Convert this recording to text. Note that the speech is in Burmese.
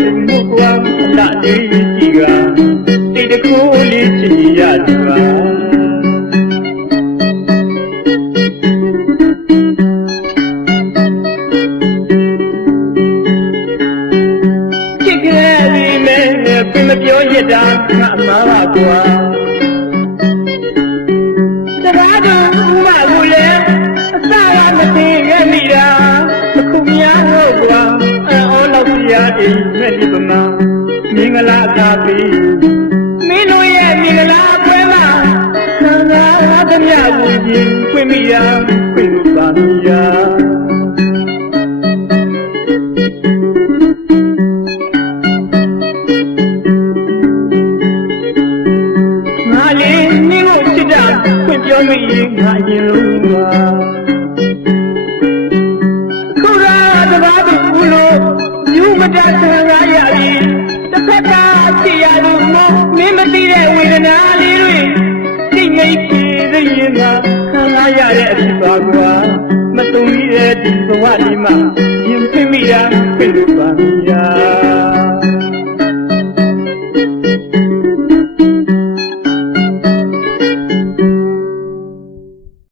တဲ့သူမှုကွာလာလေးကြီးကတိတ်တခိုးလေးချီရသူပါချစ်ခဲ့ပြီမဲ့ပြင်မပြောရတာငါမှားပါကွာတကားတူမကိုလည်းအစကမသိခဲ့မိတာအခုများတော့ကွာအော်လောက်ပြအိမ်မဲ့ဒီပမာမင်္ဂလာသာပြီမင်းတို့ရဲ့မင်္ဂလာပွဲမှာခံစားသမျှကိုရင်ဖွင့်မိရာဖွင့်လို့ပါမိရာငါလေးမင်းကိုချစ်တာဖွင့်ပြောမိရင်ငါရင်လို့ပါခုရာတကားဘူးလို့ယူမတတ်ခံရပြီတစ်ဖက်ကချစ်ရလို့မင်းမသိတဲ့ဝေဒနာလေးတွေစိတ်မိတ်ပြေးရင်ကခံရတဲ့အဖြစ်ပါကွာမတုံ့ရတဲ့ဒီဘဝလေးမှာရင်ဖွင့်မိတာဖွင့်လို့ပါမိရာ